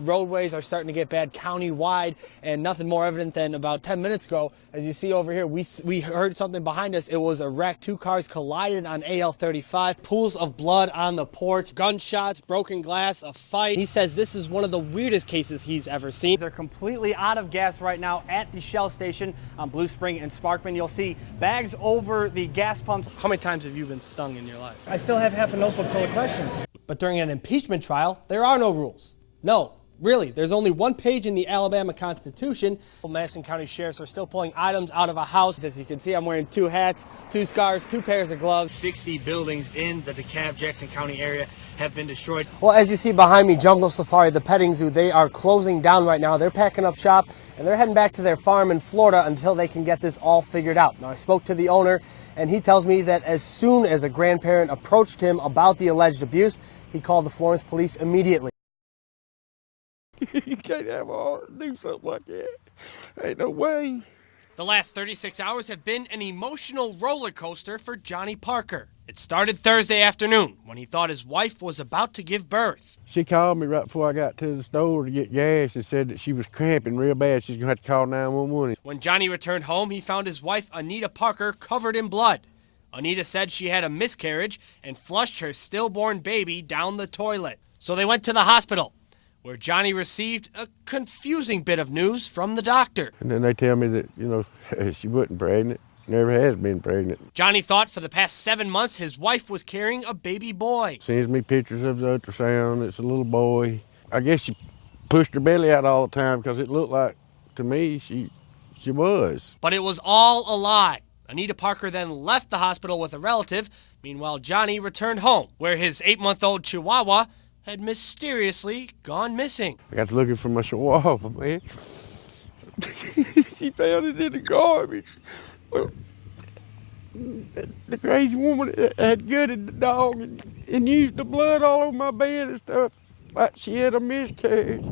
Roadways are starting to get bad county-wide, and nothing more evident than about 10 minutes ago. As you see over here, we heard something behind us. It was a wreck. Two cars collided on AL 35. Pools of blood on the porch, gunshots, broken glass, a fight. He says this is one of the weirdest cases he's ever seen. They're completely out of gas right now at the Shell station on Blue Spring and Sparkman. You'll see bags over the gas pumps. How many times have you been stung in your life? I still have half a notebook full of questions. But during an impeachment trial, there are no rules. No. Really, there's only one page in the Alabama Constitution. Madison County sheriffs are still pulling items out of a house. As you can see, I'm wearing 2 hats, 2 scarves, 2 pairs of gloves. 60 buildings in the DeKalb-Jackson County area have been destroyed. Well, as you see behind me, Jungle Safari, the petting zoo, they are closing down right now. They're packing up shop, and they're heading back to their farm in Florida until they can get this all figured out. Now, I spoke to the owner, and he tells me that as soon as a grandparent approached him about the alleged abuse, he called the Florence police immediately. You can't have a heart and do something like that. Ain't no way. The last 36 hours have been an emotional roller coaster for Johnny Parker. It started Thursday afternoon when he thought his wife was about to give birth. She called me right before I got to the store to get gas and said that she was cramping real bad. She's going to have to call 911. When Johnny returned home, he found his wife, Anita Parker, covered in blood. Anita said she had a miscarriage and flushed her stillborn baby down the toilet. So they went to the hospital, where Johnny received a confusing bit of news from the doctor. And then they tell me that, you know, she wasn't pregnant, never has been pregnant. Johnny thought for the past 7 months his wife was carrying a baby boy. Sends me pictures of the ultrasound. It's a little boy. I guess she pushed her belly out all the time because it looked like, to me, she was. But it was all a lie. Anita Parker then left the hospital with a relative. Meanwhile, Johnny returned home, where his 8-month-old Chihuahua had mysteriously gone missing. I got looking for my chihuahua, man. She found it in the garbage. Well, the crazy woman had gutted the dog and used the blood all over my bed and stuff. Like she had a miscarriage.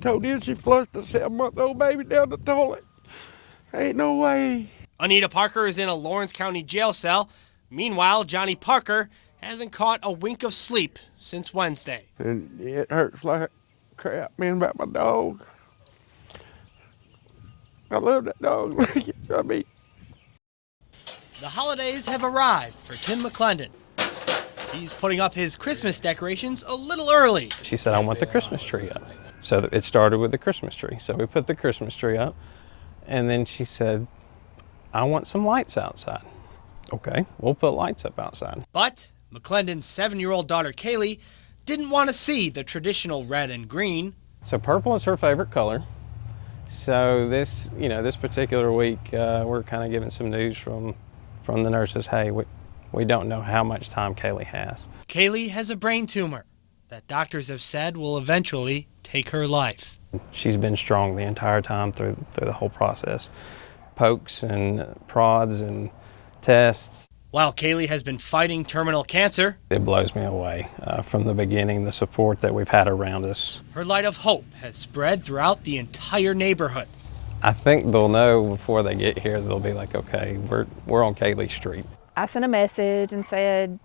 Told him she flushed a 7-month-old baby down the toilet. Ain't no way. Anita Parker is in a Lawrence County jail cell. Meanwhile, Johnny Parker hasn't caught a wink of sleep since Wednesday. And it hurts like crap, man, about my dog. I love that dog. I mean. The holidays have arrived for Tim McClendon. He's putting up his Christmas decorations a little early. She said, I want the Christmas tree up. So it started with the Christmas tree. So we put the Christmas tree up, and then she said, I want some lights outside. Okay, we'll put lights up outside. But McClendon's 7-year-old daughter, Kaylee, didn't want to see the traditional red and green. So purple is her favorite color. So this particular week, we're kind of getting some news from the nurses. Hey, we don't know how much time Kaylee has. Kaylee has a brain tumor that doctors have said will eventually take her life. She's been strong the entire time through the whole process. Pokes and prods and tests. While Kaylee has been fighting terminal cancer, it blows me away from the beginning, the support that we've had around us. Her light of hope has spread throughout the entire neighborhood. I think they'll know before they get here. They'll be like, okay, we're on Kaylee Street. I sent a message and said,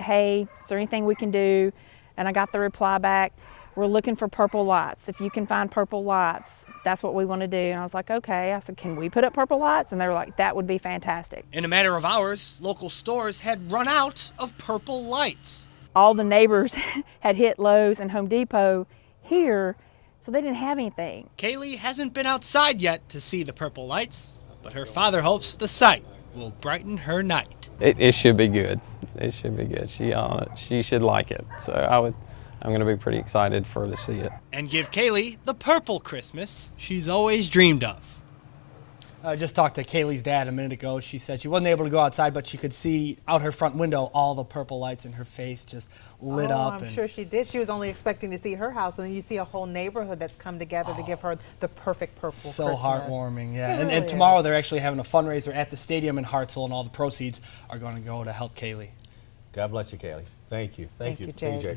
hey, is there anything we can do? And I got the reply back, we're looking for purple lights. If you can find purple lights, that's what we want to do. And I was like, okay. I said, can we put up purple lights? And they were like, that would be fantastic. In a matter of hours, local stores had run out of purple lights. All the neighbors had hit Lowe's and Home Depot here, so they didn't have anything. Kaylee hasn't been outside yet to see the purple lights, but her father hopes the sight will brighten her night. It should be good. It should be good. She should like it. So I'm going to be pretty excited for her to see it. And give Kaylee the purple Christmas she's always dreamed of. I just talked to Kaylee's dad a minute ago. She said she wasn't able to go outside, but she could see out her front window all the purple lights in her face just lit up. I'm sure she did. She was only expecting to see her house, and then you see a whole neighborhood that's come together to give her the perfect purple Christmas. So heartwarming, yeah. Really and tomorrow they're actually having a fundraiser at the stadium in Hartsville, and all the proceeds are going to go to help Kaylee. God bless you, Kaylee. Thank you. Thank you, Jay.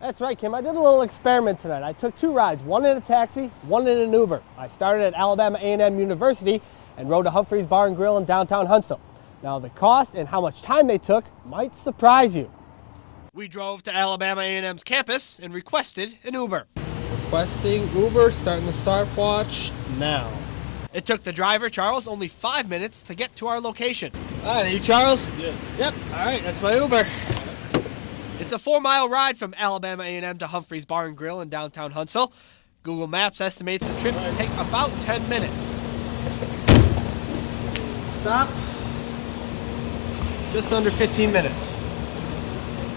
That's right, Kim. I did a little experiment tonight. I took 2 rides, one in a taxi, one in an Uber. I started at Alabama A&M University and rode to Humphrey's Bar and Grill in downtown Huntsville. Now, the cost and how much time they took might surprise you. We drove to Alabama A&M's campus and requested an Uber. Requesting Uber, starting the stopwatch now. It took the driver, Charles, only 5 minutes to get to our location. All right, are you Charles? Yes. Yep, all right, that's my Uber. It's a 4-mile ride from Alabama A&M to Humphrey's Bar and Grill in downtown Huntsville. Google Maps estimates the trip to take about 10 minutes. Stop. Just under 15 minutes.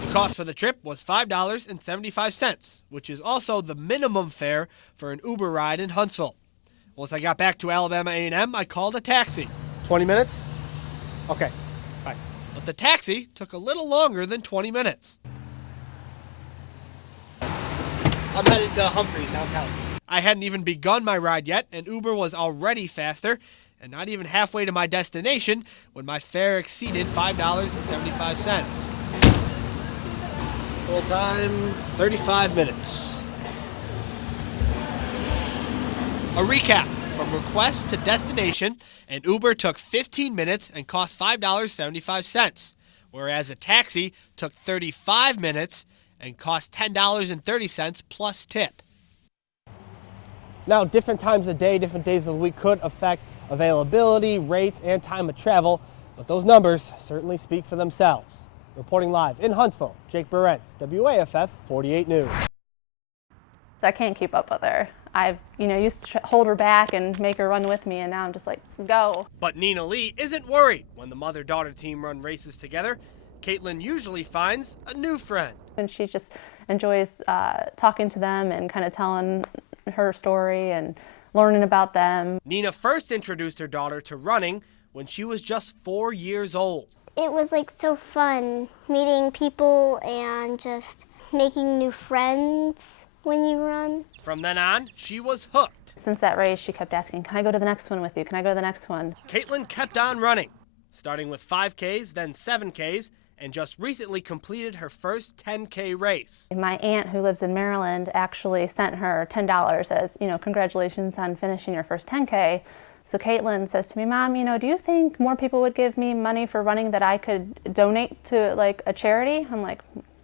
The cost for the trip was $5.75, which is also the minimum fare for an Uber ride in Huntsville. Once I got back to Alabama A&M, I called a taxi. 20 minutes? Okay, bye. But the taxi took a little longer than 20 minutes. I'm headed to Humphreys downtown. I hadn't even begun my ride yet, and Uber was already faster, and not even halfway to my destination when my fare exceeded $5.75. Full time, 35 minutes. A recap: from request to destination, an Uber took 15 minutes and cost $5.75, whereas a taxi took 35 minutes and cost $10.30 plus tip. Now, different times of day, different days of the week could affect availability, rates, and time of travel, but those numbers certainly speak for themselves. Reporting live in Huntsville, Jake Barrett, WAFF 48 News. I can't keep up with her. I've, used to hold her back and make her run with me, and now I'm just like, go. But Nina Lee isn't worried. When the mother-daughter team run races together, Caitlin usually finds a new friend. And she just enjoys talking to them and kind of telling her story and learning about them. Nina first introduced her daughter to running when she was just 4 years old. It was so fun meeting people and just making new friends when you run. From then on, she was hooked. Since that race, she kept asking, can I go to the next one with you? Can I go to the next one? Caitlin kept on running, starting with 5Ks, then 7Ks, and just recently completed her first 10K race. My aunt, who lives in Maryland, actually sent her $10 as, congratulations on finishing your first 10K. So Caitlin says to me, Mom, do you think more people would give me money for running that I could donate to a charity? I'm like,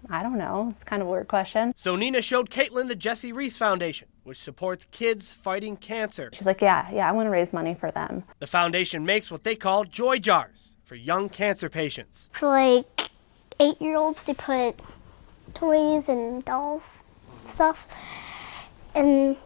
I don't know. It's kind of a weird question. So Nina showed Caitlin the Jesse Reese Foundation, which supports kids fighting cancer. She's like, yeah, I want to raise money for them. The foundation makes what they call joy jars for young cancer patients. For 8-year-olds, they put toys and dolls and stuff. And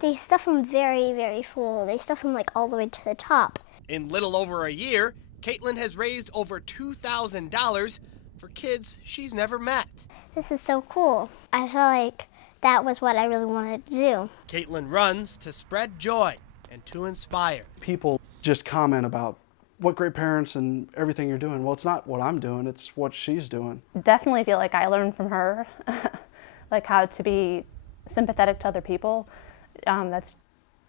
they stuff them very, very full. They stuff them all the way to the top. In little over a year, Caitlin has raised over $2,000 for kids she's never met. This is so cool. I feel like that was what I really wanted to do. Caitlin runs to spread joy and to inspire. People just comment about what great parents and everything you're doing. Well, it's not what I'm doing, it's what she's doing. Definitely feel like I learned from her, how to be sympathetic to other people. That's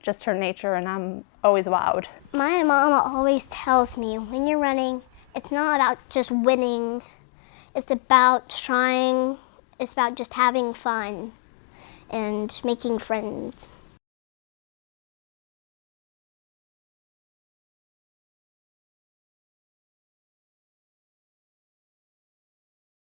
just her nature, and I'm always wowed. My mama always tells me when you're running, it's not about just winning. It's about trying. It's about just having fun and making friends.